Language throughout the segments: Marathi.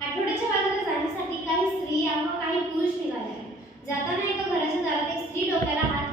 आठवड्याच्या बाजारात जाण्यासाठी काही स्त्रिया व काही पुरुष निघाले. जाताना एका घराच्या दारात एक स्त्री डोक्याला हात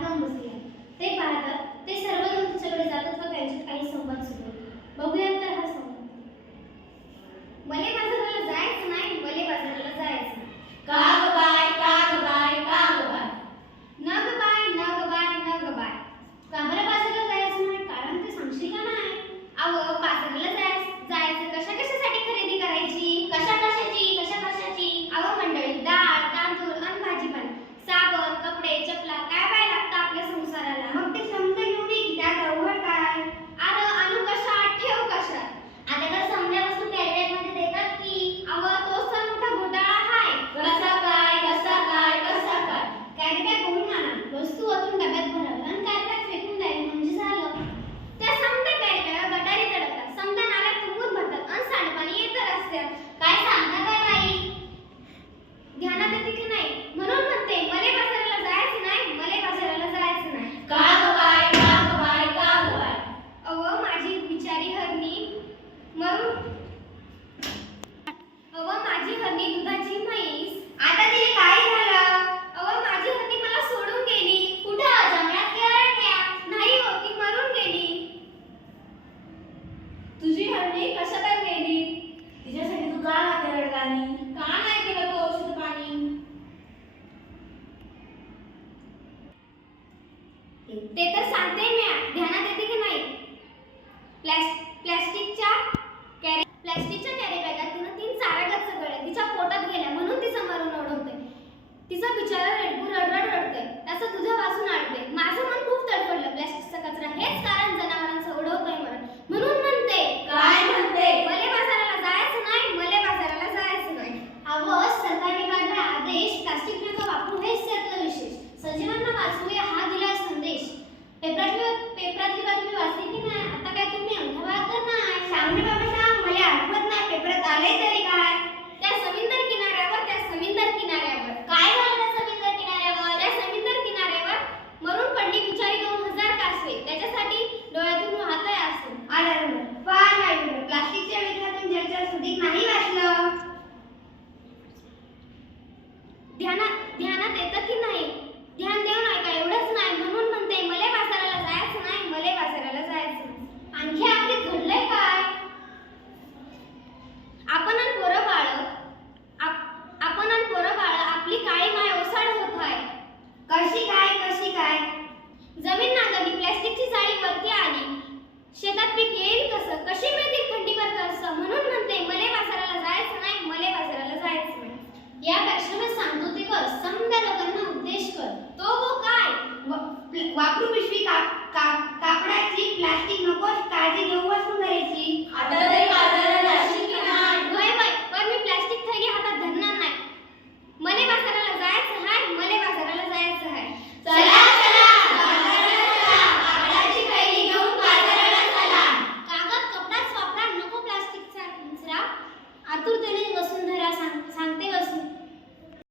होती दुधाची म्हैस. आता तिने काय झालं? अहो माझी होती मला सोडून गेली. कुठं? जंगलात खेळण्यात नाही. होती मरून गेली. तुझी हरणी कसं काय मेली तिच्यासाठी तू का खाते रडगाणी का नाही केलं तो औषध पाणी? ते तर सांगते मी ध्यानात येते की नाही? प्लॅस प्लॅस ध्यानात ध्यानात येतं की नाही? ध्यान देऊ नाही का? एवढंच नाही. म्हणून म्हणते मले बाजाराला जायचं नाही मले बाजाराला जायचं. आणखी आपले घडलंय काय? आपण आणि पोरं बाळ. आपण आणि पोरं बाळ आपली काळी माय ओसाड होत आहे. कशी काय कशी काय? जमीन नांगरली प्लॅस्टिकची जाळी वरती आली. शेतात पीक येईल कसं? कशी मिळतील खंडीवर कसं? म्हणून म्हणते मले बाजाराला जायचं वापरू पिशवी कापडाची प्लास्टिक नकोच काळजी घेऊ वस्तू करायची आता